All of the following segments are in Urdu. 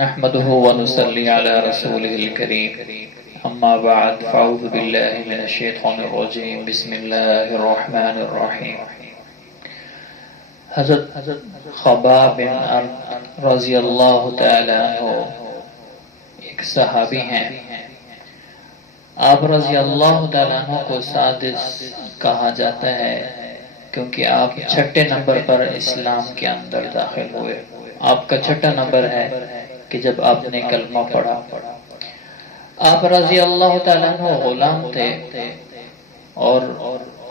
نحمده ونصلي على رسوله الكريم اما بعد فاعوذ بالله من الشیطان الرجیم بسم اللہ الرحمن الرحیم۔ حضرت خباب بن ارت رضی اللہ تعالی عنہ ایک صحابی ہیں۔ آپ رضی اللہ تعالی عنہ کو سادس کہا جاتا ہے کیونکہ آپ چھٹے نمبر پر اسلام کے اندر داخل ہوئے۔ آپ کا چھٹا نمبر ہے کہ جب آپ نے کلمہ پڑھا۔ آپ رضی اللہ تعالیٰ عنہ غلام تھے اور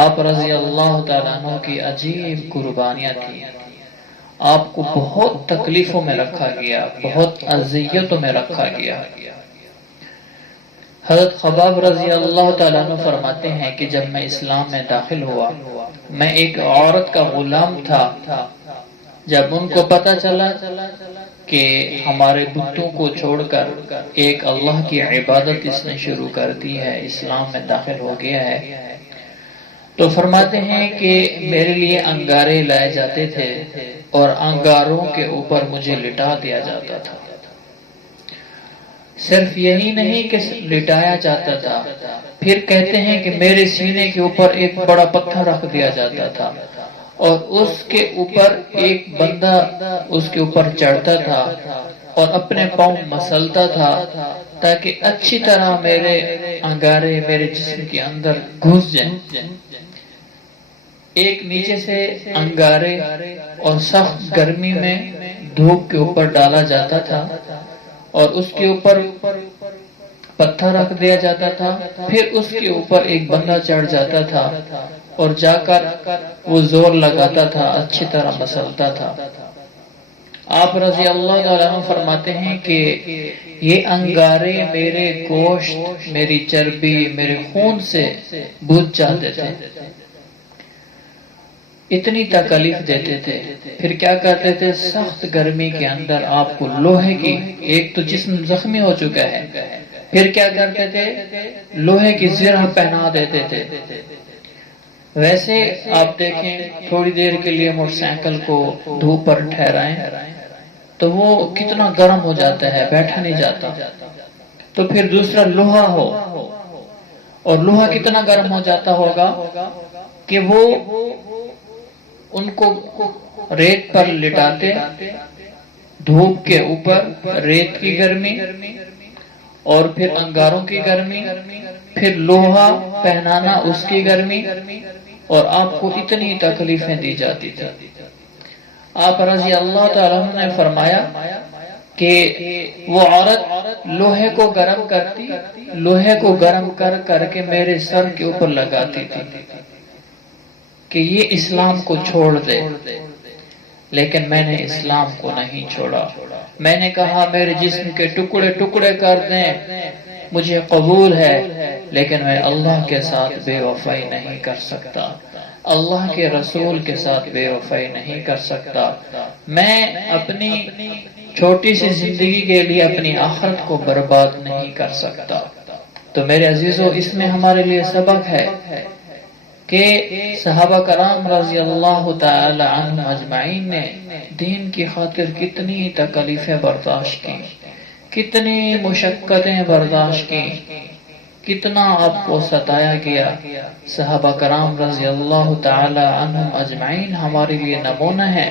آپ رضی اللہ تعالیٰ عنہ کی عجیب قربانیاں تھیں۔ آپ کو بہت تکلیفوں میں رکھا گیا، بہت اذیتوں میں رکھا گیا۔ حضرت خباب رضی اللہ تعالیٰ عنہ فرماتے ہیں کہ جب میں اسلام میں داخل ہوا، میں ایک عورت کا غلام تھا۔ جب ان کو پتہ چلا کہ ہمارے بتوں کو چھوڑ کر ایک اللہ کی عبادت اس نے شروع کر دی ہے، اسلام میں داخل ہو گیا ہے، تو فرماتے ہیں کہ میرے لیے انگارے لائے جاتے تھے اور انگاروں کے اوپر مجھے لٹا دیا جاتا تھا۔ صرف یہی نہیں کہ لٹایا جاتا تھا، پھر کہتے ہیں کہ میرے سینے کے اوپر ایک بڑا پتھر رکھ دیا جاتا تھا اور اس کے اوپر ایک بندہ اس کے اوپر چڑھتا تھا اور اپنے پاؤں مسلتا تھا تاکہ اچھی طرح میرے انگارے میرے جسم کے اندر گھس جائیں۔ ایک نیچے سے انگارے اور سخت گرمی میں دھوپ کے اوپر ڈالا جاتا تھا اور اس کے اوپر پتھر رکھ دیا جاتا تھا، پھر اس کے اوپر ایک بندہ چڑھ جاتا تھا اور جا کر وہ زور لگاتا تھا، اچھی طرح مسلتا تھا۔ آپ رضی اللہ عنہ فرماتے ہیں کہ یہ انگارے میرے گوشت، میری چربی، میرے خون سے بجھ جاتے تھے، اتنی تکلیف دیتے تھے۔ پھر کیا کرتے تھے، سخت گرمی کے اندر آپ کو لوہے کی، ایک تو جسم زخمی ہو چکا ہے، پھر کیا کرتے تھے، لوہے کی زرہ پہنا دیتے تھے۔ ویسے آپ دیکھیں تھوڑی دیر کے لیے موٹر سائیکل کو دھوپ پر ٹھہرائیں تو وہ کتنا گرم ہو جاتا ہے، بیٹھا نہیں جاتا۔ تو پھر دوسرا لوہا ہو اور لوہا کتنا گرم ہو جاتا ہوگا کہ وہ ان کو ریت پر لٹاتے، دھوپ کے اوپر ریت کی گرمی اور پھر انگاروں کی گرمی، پھر لوہا پہنانا اس کی گرمی، اور آپ کو اتنی تکلیفیں دی جاتی تھی۔ آپ رضی اللہ تعالیٰ عنہ نے فرمایا کہ وہ عورت لوہے کو گرم کرتی، لوہے کو گرم کر کر کے میرے سر کے اوپر لگاتی تھی کہ یہ اسلام کو چھوڑ دے، لیکن میں نے اسلام کو نہیں چھوڑا۔ میں نے کہا میرے جسم کے ٹکڑے ٹکڑے کر دیں، مجھے قبول ہے، لیکن میں اللہ کے ساتھ بے وفائی نہیں کر سکتا، اللہ کے رسول کے ساتھ بے وفائی نہیں کر سکتا۔ میں اپنی چھوٹی سی زندگی کے لیے اپنی آخرت کو برباد نہیں کر سکتا۔ تو میرے عزیزو، اس میں ہمارے لیے سبق ہے کہ صحابہ کرام رضی اللہ تعالی عنہ اجمعین نے دین کی خاطر کتنی تکلیفیں برداشت کی، کتنی مشقتیں برداشت کی، کتنا آپ کو ستایا گیا۔ صحابہ کرام رضی اللہ تعالی عنہ اجمعین ہمارے لیے نمونہ ہے۔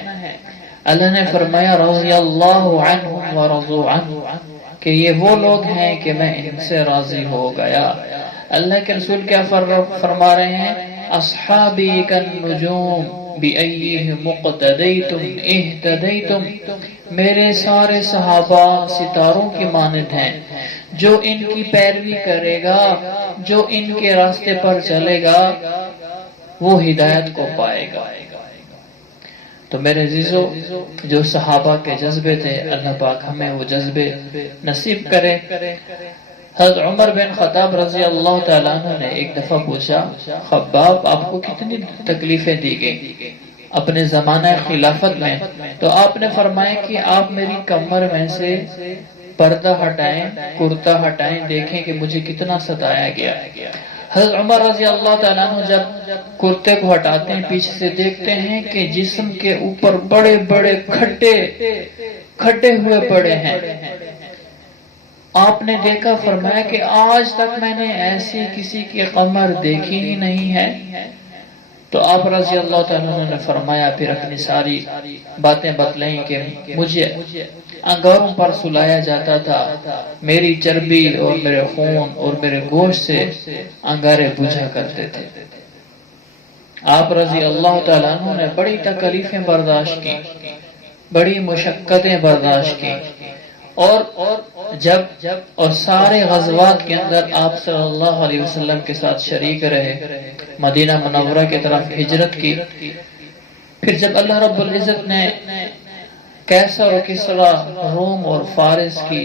اللہ نے فرمایا رضی اللہ عنہ ورضوا عنہ کہ یہ وہ لوگ ہیں کہ میں ان سے راضی ہو گیا۔ اللہ کے رسول کیا فرما رہے ہیں، اصحابی کالنجوم بأیہم اقتدیتم اہتدیتم، میرے سارے صحابہ ستاروں کی مانند ہیں، جو ان کی پیروی کرے گا، جو ان کے راستے پر چلے گا، وہ ہدایت کو پائے گا۔ تو میرے عزیزو، جو صحابہ کے جذبے تھے، اللہ پاک ہمیں وہ جذبے نصیب کرے۔ حضرت عمر بن خطاب رضی اللہ تعالیٰ عنہ نے ایک دفعہ پوچھا، خباب آپ کو کتنی تکلیفیں دی گئی اپنے زمانہ خلافت میں؟ تو آپ نے فرمایا کہ آپ میری کمر میں سے پردہ ہٹائیں، کرتا ہٹائیں، دیکھیں کہ مجھے کتنا ستایا گیا۔ حضرت عمر رضی اللہ تعالیٰ عنہ جب کرتے کو ہٹاتے ہیں پیچھے سے دیکھتے ہیں کہ جسم کے اوپر بڑے بڑے کھٹے ہوئے پڑے ہیں. آپ نے دیکھا، فرمایا کہ آج تک میں نے ایسی کسی کی کمر دیکھی ہی نہیں ہے. تو آپ رضی اللہ تعالیٰ عنہ نے فرمایا، پھر اپنی ساری باتیں بتلائیں کہ مجھے انگاروں پر سلایا جاتا تھا، میری چربی اور میرے خون اور میرے گوشت سے انگارے بجھا کرتے تھے. آپ رضی اللہ تعالیٰ عنہ نے بڑی تکلیفیں برداشت کی، بڑی مشقتیں برداشت کی، اور سارے غزوات کے اندر آپ صلی اللہ علیہ وسلم کے ساتھ شریک رہے، مدینہ منورہ کی طرف ہجرت کی. پھر جب اللہ رب العزت نے کیسر و کسریٰ، روم اور فارس کی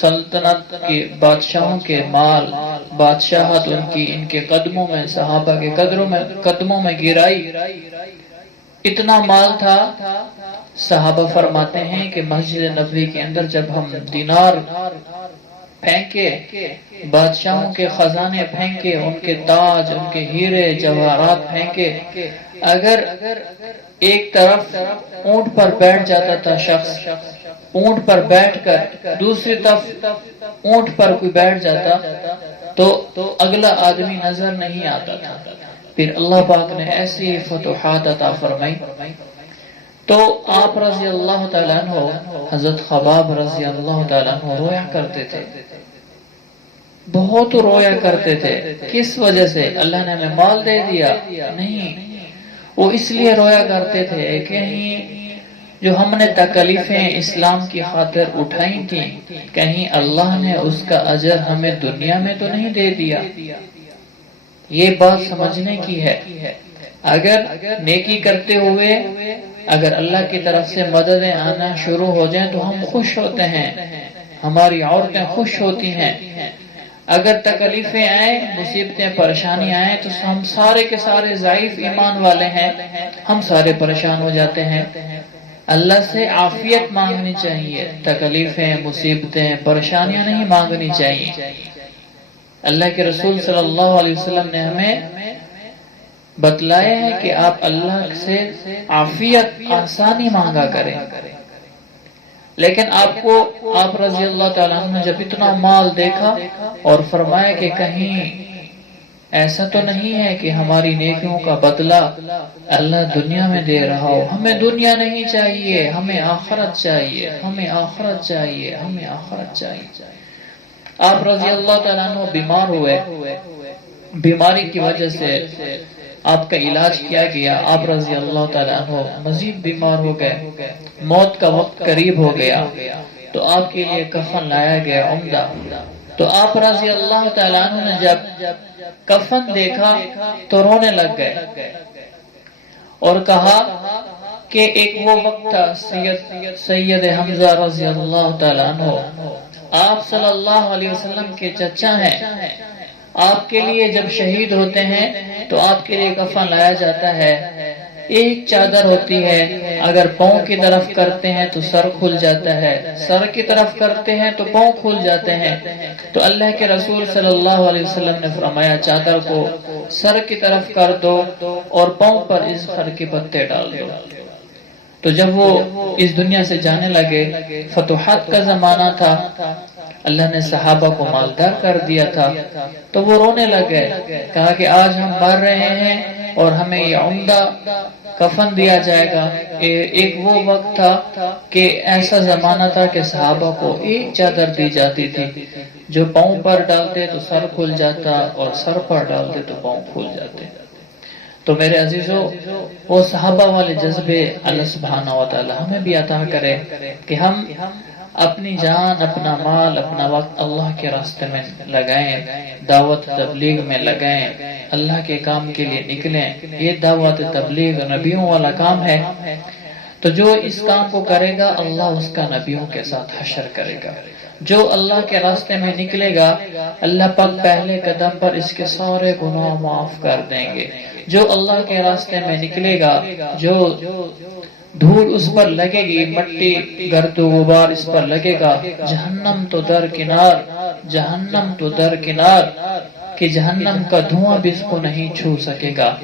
سلطنت کے بادشاہوں کے مال، بادشاہت ان کے قدموں میں، صحابہ کے قدموں میں گرائی، اتنا مال تھا. صحابہ فرماتے ہیں کہ مسجد نبوی کے اندر جب ہم دینار پھینکے، بادشاہوں کے خزانے پھینکے، ان کے تاج، ان کے ہیرے جواہرات پھینکے، اگر ایک طرف اونٹ پر بیٹھ جاتا تھا شخص، اونٹ پر بیٹھ کر دوسری طرف اونٹ پر کوئی بیٹھ جاتا تو اگلا آدمی نظر نہیں آتا تھا. پھر اللہ پاک نے ایسی فتوحات عطا فرمائی. تو آپ رضی اللہ تعالیٰ عنہ، حضرت خباب رضی اللہ تعالیٰ عنہ رویا کرتے تھے، بہت رویا کرتے تھے. کس وجہ سے؟ اللہ نے ہمیں مال دے دیا؟ نہیں، وہ اس لیے رویا کرتے تھے کہ جو ہم نے تکلیفیں اسلام کی خاطر اٹھائی تھیں، کہیں اللہ نے اس کا اجر ہمیں دنیا میں تو نہیں دے دیا. یہ بات سمجھنے کی ہے. اگر نیکی کرتے ہوئے اگر اللہ کی طرف سے مددیں آنا شروع ہو جائیں تو ہم خوش ہوتے ہیں، ہماری عورتیں خوش ہوتی ہیں. اگر تکلیفیں آئیں، مصیبتیں، پریشانی آئیں تو ہم سارے کے سارے ضعیف ایمان والے ہیں، ہم سارے پریشان ہو جاتے ہیں. اللہ سے عافیت مانگنی چاہیے، تکلیفیں، مصیبتیں، پریشانیاں نہیں مانگنی چاہیے. اللہ کے رسول صلی اللہ علیہ وسلم نے ہمیں بتلایا ہے کہ آپ اللہ سے عافیت، آسانی مانگا کریں. لیکن آپ رضی اللہ تعالیٰ عنہ نے جب اتنا مال دیکھا اور فرمایا کہ کہیں ایسا تو نہیں ہے کہ ہماری نیکیوں کا بدلہ اللہ دنیا میں دے رہا ہو. ہمیں دنیا نہیں چاہیے، ہمیں آخرت چاہیے، ہمیں آخرت چاہیے، ہمیں آخرت چاہیے. آپ رضی اللہ تعالیٰ عنہ بیمار ہوئے، بیماری کی وجہ سے آپ کا علاج کیا گیا. آپ رضی اللہ تعالیٰ عنہ مزید بیمار ہو گئے، موت کا وقت قریب ہو گیا. تو آپ کے لیے کفن لایا گیا عمدہ. تو آپ رضی اللہ تعالیٰ عنہ نے جب کفن دیکھا تو رونے لگ گئے اور کہا کہ ایک وہ وقت تھا، سید حمزہ رضی اللہ تعالیٰ عنہ آپ صلی اللہ علیہ وسلم کے چچا ہیں، آپ کے لیے جب شہید ہوتے ہیں تو آپ کے لیے کفن لایا جاتا ہے. ایک چادر ہوتی ہے، اگر پاؤں کی طرف کرتے ہیں تو سر کھل جاتا ہے، سر کی طرف کرتے ہیں تو پاؤں کھل جاتے ہیں. تو اللہ کے رسول صلی اللہ علیہ وسلم نے فرمایا چادر کو سر کی طرف کر دو اور پاؤں پر اذخر کے پتے ڈال دو. تو جب وہ اس دنیا سے جانے لگے، فتوحات کا زمانہ تھا، اللہ نے صحابہ کو مالدار کر دیا تھا، تو وہ رونے لگے، کہا کہ آج ہم مر رہے ہیں اور ہمیں یہ عمدہ کفن دیا جائے گا. ایک وہ وقت تھا کہ ایسا زمانہ تھا کہ صحابہ کو ایک چادر دی جاتی تھی، جو پاؤں پر ڈالتے تو سر کھل جاتا اور سر پر ڈالتے تو پاؤں کھل جاتے. تو میرے عزیزو، وہ صحابہ والے جذبے اللہ سبحانہ و تعالی ہمیں بھی عطا کرے کہ ہم اپنی جان، اپنا مال، اپنا وقت اللہ کے راستے میں لگائیں، دعوت تبلیغ میں لگائیں، اللہ کے کام کے لیے نکلیں. یہ دعوت تبلیغ نبیوں والا کام ہے. تو جو اس کام کو کرے گا اللہ اس کا نبیوں کے ساتھ حشر کرے گا. جو اللہ کے راستے میں نکلے گا اللہ پاک پہلے قدم پر اس کے سارے گناہ معاف کر دیں گے. جو اللہ کے راستے میں نکلے گا، جو دھول اس پر لگے گی، مٹی، گرد و غبار اس پر لگے گا، جہنم تو درکنار، جہنم تو درکنار، کہ جہنم کا دھواں بھی اس کو نہیں چھو سکے گا۔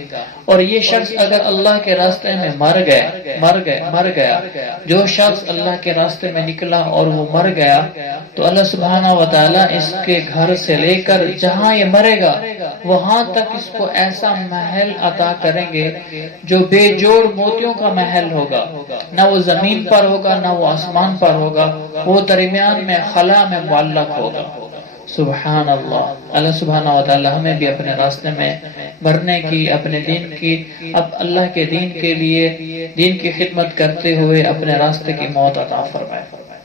اور یہ شخص اگر اللہ کے راستے میں مر گیا، جو شخص اللہ کے راستے میں نکلا اور وہ مر گیا، تو اللہ سبحانہ و تعالیٰ اس کے گھر سے لے کر جہاں یہ مرے گا وہاں تک اس کو ایسا محل عطا کریں گے جو بے جوڑ موتیوں کا محل ہوگا، نہ وہ زمین پر ہوگا نہ وہ آسمان پر ہوگا، وہ درمیان میں خلا میں معلق ہوگا۔ سبحان اللہ۔ اللہ سبحانہ و تعالی ہمیں بھی اپنے راستے میں مرنے کی، اپنے دین کی، اب اللہ کے دین کے لیے دین کی خدمت کرتے ہوئے اپنے راستے کی موت عطا فرمائے۔